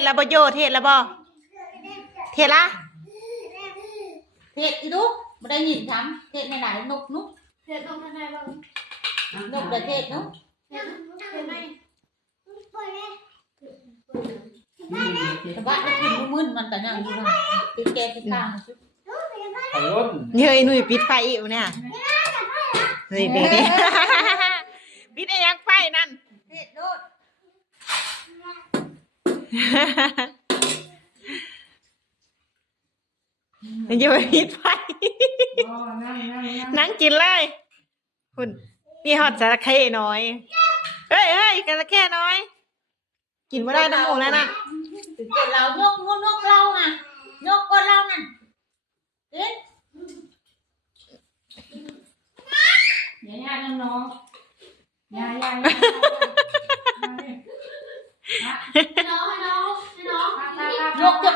ศแล้วบ่โยเทศแล้วบ่เทศละเทศอีลูกไม่ได้ยินช้ำเทศในไหนนกนุ๊กเทศนกในบ้างนกเดือเทศนุ๊กเทศในแต่ว่ากินมึนมันแต่ยังอยู่นะติดแกติดข้างขลุ่นเฮ้ยหนุ่ยปิดไฟอีกเนี่ยเฮ้ยดีปิดไอ้ยังไฟนั่นเทศโดดมันจะไปปิดไฟนั่งกินเลยคุณมีฮอตจระเข้น้อยเฮ้ยจระเข้น้อยกินไม่ได้น้ำหมูแล้วนะถึงเกิดเรายกเราน่ะยกก้นเราน่ะเอ๊ะยาน้องยาน้องยกจะ